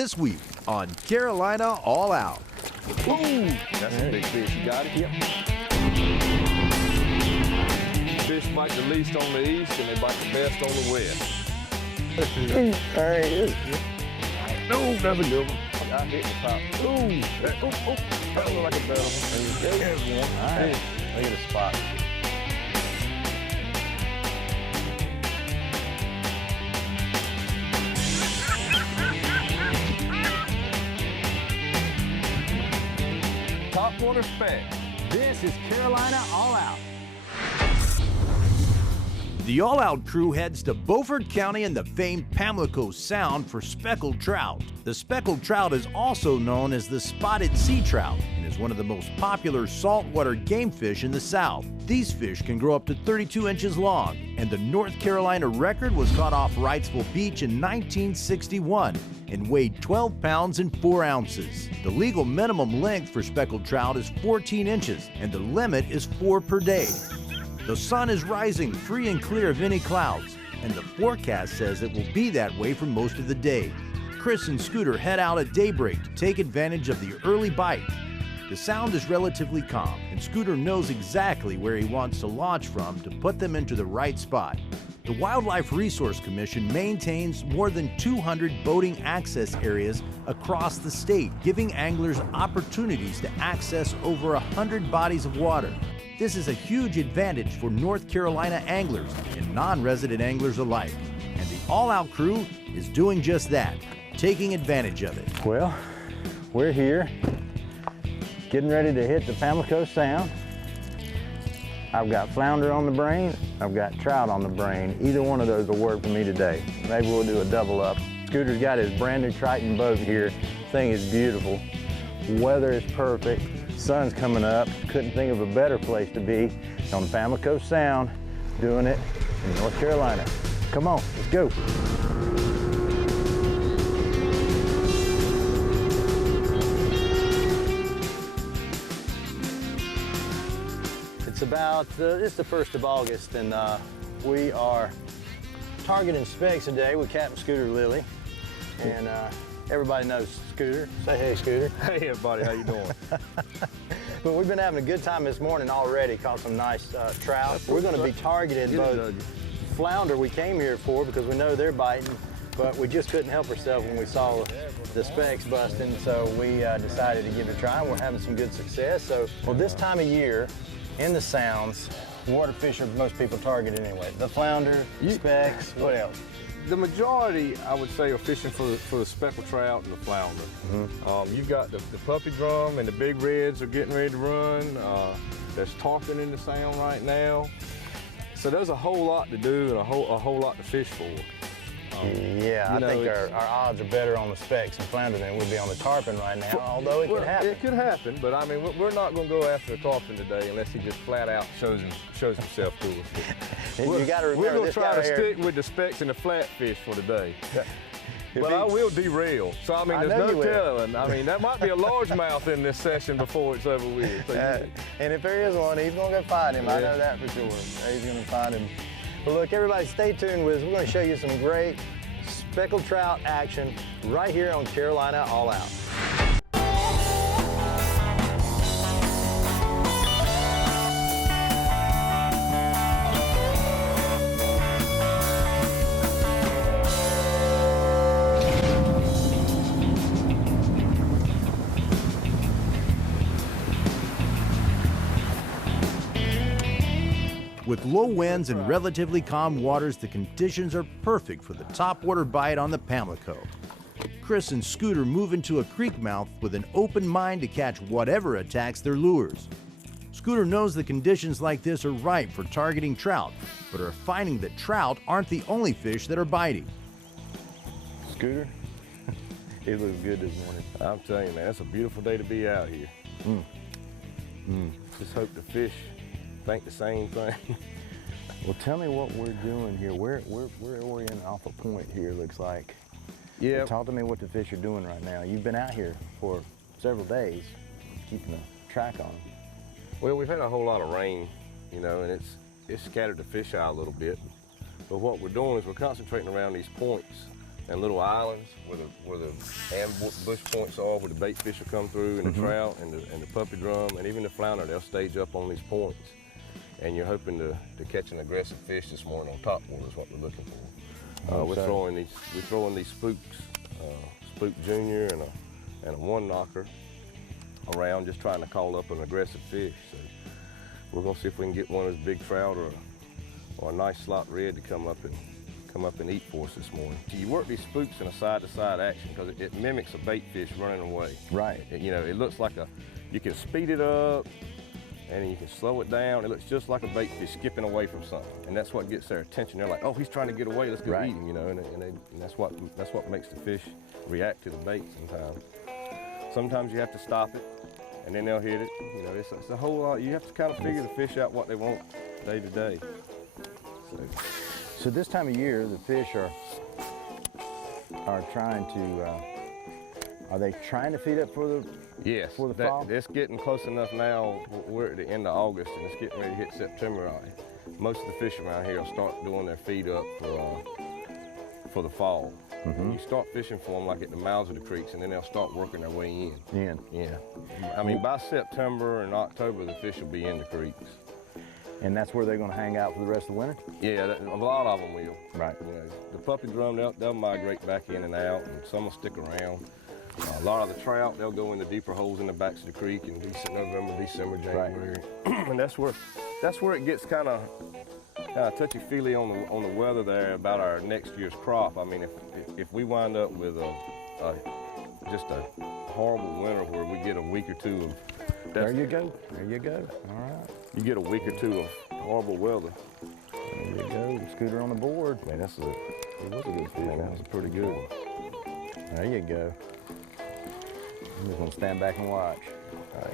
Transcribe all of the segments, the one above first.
this week on Carolina All Out. Ooh, that's a big fish. You got it? Yep. Fish bite the least on the east and they bite the best on the west. There he is. No, that's a good one. I hit the top. Ooh, that looks like a better one. There's one. All right. Look at the spot. Top water speck. This is Carolina All Out. The All Out crew heads to Beaufort County in the famed Pamlico Sound for speckled trout. The speckled trout is also known as the spotted sea trout and is one of the most popular saltwater game fish in the South. These fish can grow up to 32 inches long, and the North Carolina record was caught off Wrightsville Beach in 1961 and weighed 12 pounds and 4 ounces. The legal minimum length for speckled trout is 14 inches, and the limit is 4 per day. The sun is rising free and clear of any clouds, and the forecast says it will be that way for most of the day. Chris and Scooter head out at daybreak to take advantage of the early bite. The sound is relatively calm, and Scooter knows exactly where he wants to launch from to put them into the right spot. The Wildlife Resource Commission maintains more than 200 boating access areas across the state, giving anglers opportunities to access over 100 bodies of water. This is a huge advantage for North Carolina anglers and non-resident anglers alike. And the All Out crew is doing just that, taking advantage of it. Well, we're here, getting ready to hit the Pamlico Sound. I've got flounder on the brain, I've got trout on the brain. Either one of those will work for me today. Maybe we'll do a double up. Scooter's got his brand new Triton boat here. This thing is beautiful. Weather is perfect. Sun's coming up. Couldn't think of a better place to be on the Pamlico Sound, doing it in North Carolina. Come on, let's go. It's the 1st of August, and we are targeting specks today with Captain Scooter Lilley. And everybody knows Scooter. Say hey, Scooter. Hey, everybody, how you doing? But we've been having a good time this morning already, caught some nice trout. We're going to be targeting both flounder we came here for because we know they're biting, but we just couldn't help ourselves when we saw the specks busting, so we decided to give it a try, and we're having some good success. So, well, this time of year, in the sounds, what fish are most people targeting anyway? The flounder, specks, what else? The majority, I would say, are fishing for the speckled trout and the flounder. Mm-hmm. You've got the puppy drum and the big reds are getting ready to run. There's tarpon in the sound right now. So there's a whole lot to do and a whole lot to fish for. Yeah, I think our odds are better on the specks and flounder than we'd be on the tarpon right now, although it could happen. It could happen, but I mean, we're not going to go after the tarpon today unless he just flat out shows himself to us. You got to remember, we're going to try to stick with the specks and the flatfish for today. But I will derail. So, I mean, there's no telling. I mean, that might be a largemouth in this session before it's over with. So and if there is one, he's going to go find him. Yeah. I know that for sure. He's going to find him. But look, everybody, stay tuned with us. We're going to show you some great speckled trout action right here on Carolina All Out. With low winds and relatively calm waters, the conditions are perfect for the topwater bite on the Pamlico. Chris and Scooter move into a creek mouth with an open mind to catch whatever attacks their lures. Scooter knows the conditions like this are ripe for targeting trout, but are finding that trout aren't the only fish that are biting. Scooter, it looks good this morning. I'm telling you, man, it's a beautiful day to be out here. Just hope the fish think the same thing. Well, tell me what we're doing here. We're oriented off a point here, looks like. Yeah. Talk to me what the fish are doing right now. You've been out here for several days, keeping a track on them. Well, we've had a whole lot of rain, you know, and it's scattered the fish out a little bit. But what we're doing is we're concentrating around these points and little islands where the ambush points are, where the bait fish will come through, and the trout and the puppy drum, and even the flounder, they'll stage up on these points. And you're hoping to catch an aggressive fish this morning on top water is what we're looking for. We're throwing these spooks, Spook Junior and a one knocker around, just trying to call up an aggressive fish. So we're gonna see if we can get one of those big trout or a nice slot red to come up and eat for us this morning. You work these spooks in a side-to-side action because it mimics a bait fish running away. Right. It looks like you can speed it up and you can slow it down. It looks just like a bait fish skipping away from something, and that's what gets their attention. They're like, "Oh, he's trying to get away. Let's go eat him," and that's what makes the fish react to the bait sometimes. Sometimes you have to stop it, and then they'll hit it. It's a whole lot. You have to kind of figure the fish out what they want day to day. So this time of year, the fish are trying to. Are they trying to feed up for the? Yes, for the fall? It's getting close enough now. We're at the end of August, and it's getting ready to hit September. Most of the fish around here will start doing their feed up for the fall. You start fishing for them like at the mouths of the creeks, and then they'll start working their way in. Yeah. I mean, by September and October, the fish will be in the creeks. And that's where they're going to hang out for the rest of the winter? Yeah, a lot of them will. Right. The puppy drum, they'll migrate back in and out, and some will stick around. A lot of the trout, they'll go in the deeper holes in the backs of the creek in November, December, January. Right. And that's where it gets kind of touchy-feely on the weather there about our next year's crop. I mean, if we wind up with just a horrible winter where we get a week or two of there you go. All right. You get a week or two of horrible weather. There you go. Scooter on the board. Man, it was a good fish. That was a pretty good one. There you go. I'm just gonna stand back and watch.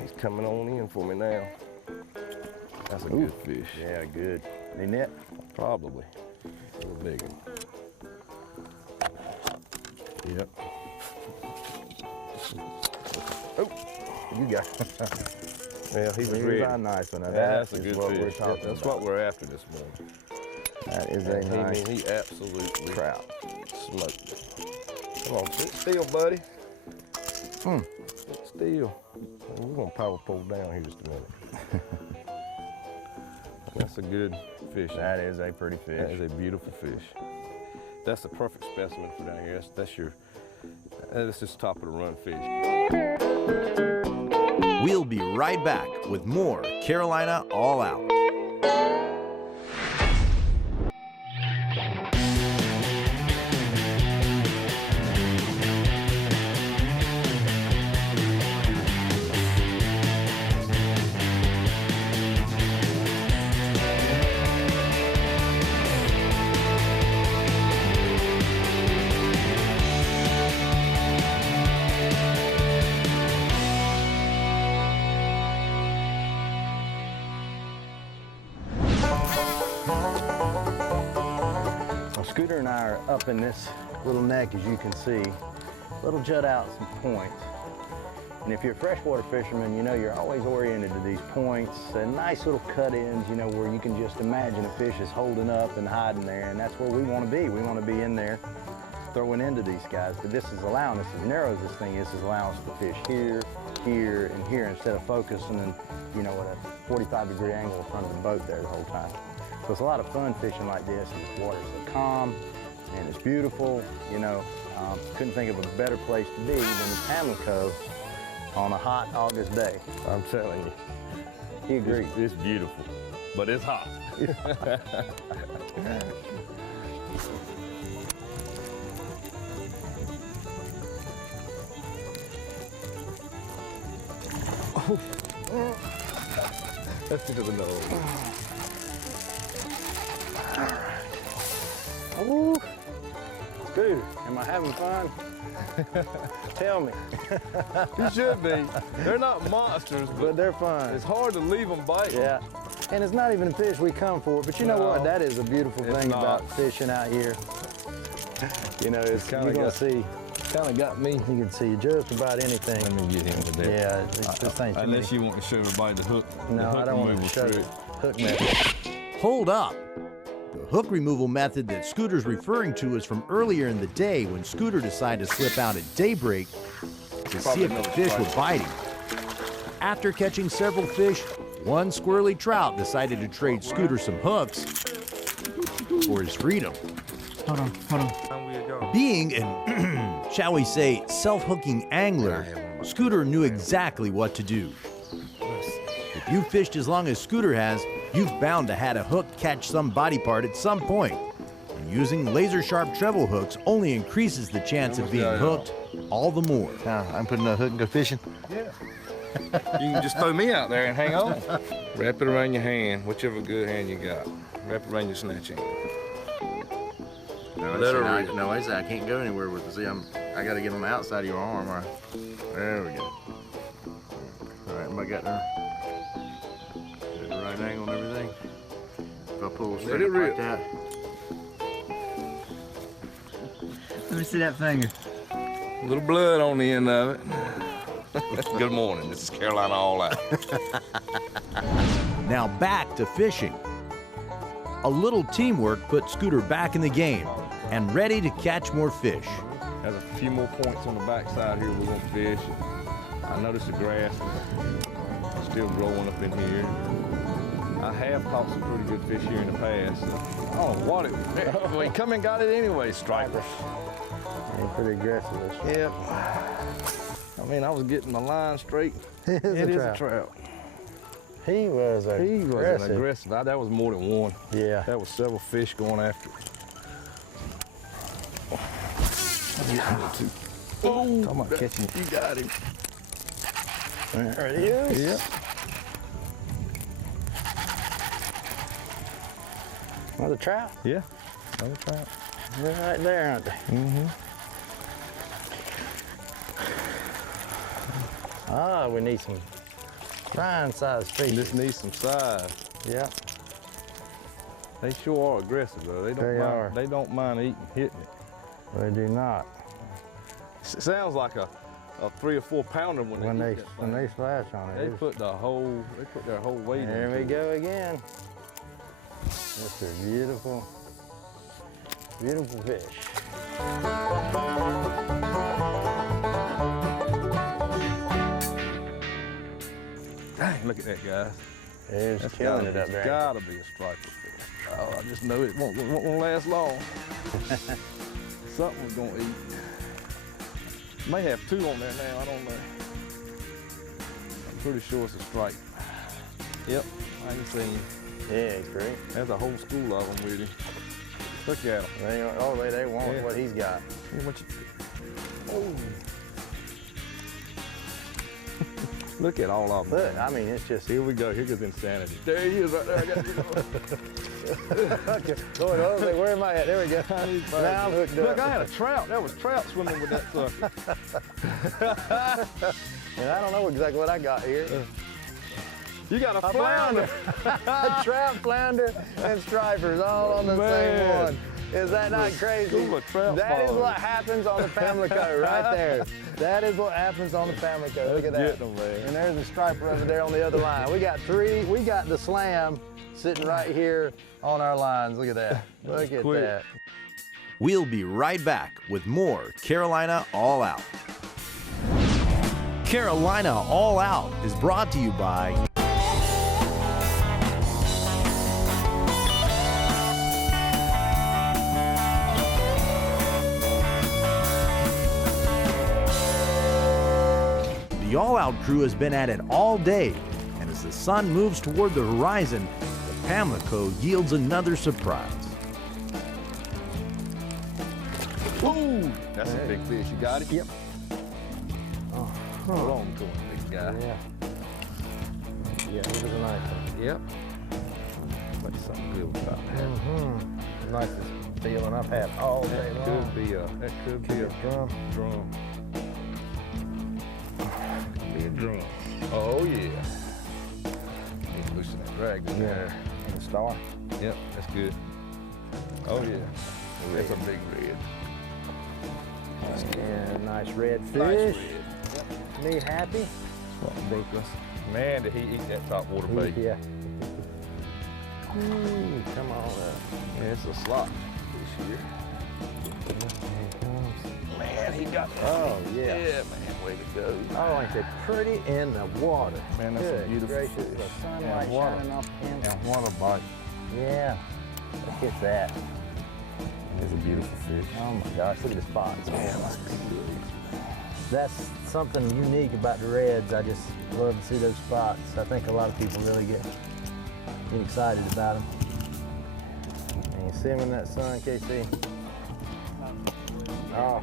He's coming on in for me now. That's a good fish. Yeah, good. Any net? Probably. A little big one. Yep. Oh, you got it. Yeah, he was red. A nice one. That's a good fish. That's what we're after this morning. That is a nice. He absolutely trout. Smoked it. Come on, sit still, buddy. Sit still. We're gonna power pole down here just a minute. That's a good fish. That is a pretty fish. That is a beautiful fish. That's the perfect specimen for down here. That's just top of the run fish. We'll be right back with more Carolina All Out. Scooter and I are up in this little neck, as you can see, little jut outs and points. And if you're a freshwater fisherman, you know you're always oriented to these points and nice little cut-ins, you know, where you can just imagine a fish is holding up and hiding there, and that's where we want to be. We want to be in there throwing into these guys. But this is allowing us, as narrow as this thing is allowing us to fish here, here, and here instead of focusing and, you know, at a 45-degree angle in front of the boat there the whole time. So it's a lot of fun fishing like this, and this water's so calm, and it's beautiful, you know. Couldn't think of a better place to be than Pamlico on a hot August day. I'm telling you. He agrees. It's beautiful, but it's hot. That's into the nose. Ooh. Dude, am I having fun? Tell me. You should be. They're not monsters, but they're fun. It's hard to leave them biting. Yeah. And it's not even a fish we come for, but you know what? That is a beautiful thing about fishing out here. You know, it's kind of gonna see. Kind of got me. You can see just about anything. Let me get him to that. Yeah, this thing's unless you want to show everybody the hook. No, I don't want to show the hook method. Hold up. The hook removal method that Scooter's referring to is from earlier in the day when Scooter decided to slip out at daybreak to see if the fish were biting. After catching several fish, one squirrely trout decided to trade Scooter some hooks for his freedom. Hold on. Being an, shall we say, self-hooking angler, Scooter knew exactly what to do. If you fished as long as Scooter has, you've bound to had a hook catch some body part at some point. And using laser-sharp treble hooks only increases the chance of being hooked all the more. Now, I'm putting a hook and go fishing? Yeah. You can just throw me out there and hang on. Wrap it around your hand, whichever good hand you got. Wrap it around your snatch hand. No, I can't go anywhere with it. See, I got to get on the outside of your arm. Right? There we go. All right, am I got there? Get the right angle and everything. If I pull straight up like that. Let me see that finger. A little blood on the end of it. Good morning, this is Carolina All Out. Now back to fishing. A little teamwork put Scooter back in the game and ready to catch more fish. Has a few more points on the backside here we're gonna fish. I noticed the grass is still growing up in here. I have caught some pretty good fish here in the past. Oh, what it, we come and got it anyway, stripers. Ain't pretty aggressive this year. Yep. I mean, I was getting my line straight. It is a trout. He was aggressive. That was more than one. Yeah. That was several fish going after it. Oh, talking about catching it. You got him. There it is. Yep. Another trout? Yeah, another trout. They're right there, aren't they? Mm-hmm. Ah, we need some fine-sized fish. Just need some size. Yeah. They sure are aggressive, though. They don't mind hitting it. They do not. It sounds like a 3 or 4 pounder when they splash on it. They put their whole weight in it. There we go again. That's a beautiful, beautiful fish. Dang, look at that, guys. It's killing it up there. It's gotta be a striper fish. Oh, I just know it won't last long. Something we're gonna eat. May have 2 on there now, I don't know. I'm pretty sure it's a stripe. Yep, I can see him. Yeah, it's great. There's a whole school of them with him. Look at him. They want what he's got. Look at all of them. Look, I mean, it's just... Here we go. Here goes insanity. There he is right there. I got you. Lord, where am I at? There we go. Now I'm hooked up. Look, I had a trout. There was trout swimming with that sucker. And I don't know exactly what I got here. You got a flounder. A trout, flounder, and stripers all on the same one. Is that not crazy? That is what happens on the Pamlico right there. That is what happens on the Pamlico. Look at that. And there's the striper over there on the other line. We got 3. We got the slam sitting right here on our lines. Look at that. Look at that. We'll be right back with more Carolina All Out. Carolina All Out is brought to you by The All Out crew has been at it all day, and as the sun moves toward the horizon, the Pamlico yields another surprise. Ooh, that's a big fish. You got it? Yep. Hold on to him, big guy. Yeah. Yeah, it was a nice one. Yep. That's something good about that. Nicest feeling I've had all day long. That could be a drum. Be a drum. Oh yeah. Need to loosen that drag in there. And a star. Yep, that's good. Oh yeah. That's a big red. Yeah, nice red fish. Nice red. Me happy. What broke us? Man, did he eat that top water bait. Yeah. Ooh, come on up. Yeah, it's a slot this year. Man, he got that. Oh, yeah. Yeah, man, way to go. Oh, ain't they pretty in the water? Man, that's a Good beautiful gracious, fish. the sunlight And water. shining off him. And what a bite. Yeah, look at that. It's a beautiful fish. Oh my gosh, look at the spots. Man, that's good. That's something unique about the reds. I just love to see those spots. I think a lot of people really get excited about them. And you see them in that sun, KC? Oh,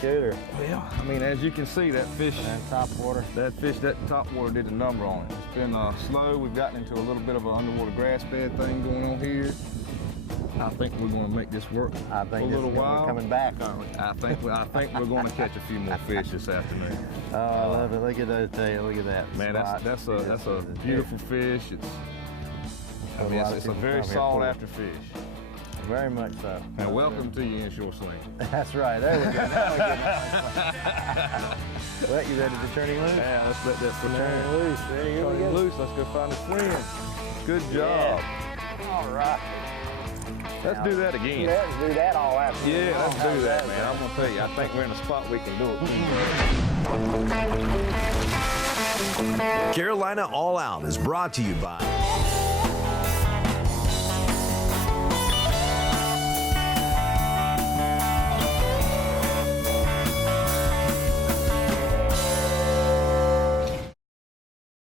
shooter. Well, I mean, as you can see, that fish, And top water. that top water did a number on it. It's been slow. We've gotten into a little bit of an underwater grass bed thing going on here. I think we're going to make this work I a think little while. we're coming back, aren't we? I think we're going to catch a few more fish this afternoon. Oh, I love it. Look at those tail. Look at that. Man, that's spot. a beautiful fish. It's a very sought after fish. Very much so. And welcome to your inshore sling. That's right. There we go. Now we get it. Well, you ready to turn him loose? Yeah, let's let that Turn him loose. Ready? Here turn we him go. loose. Let's go find his friends. Good job. All right. Let's do that again. Let's do that all after. Yeah, let's do that, man. I'm gonna tell you, I think we're in a spot we can do it. Carolina All Out is brought to you by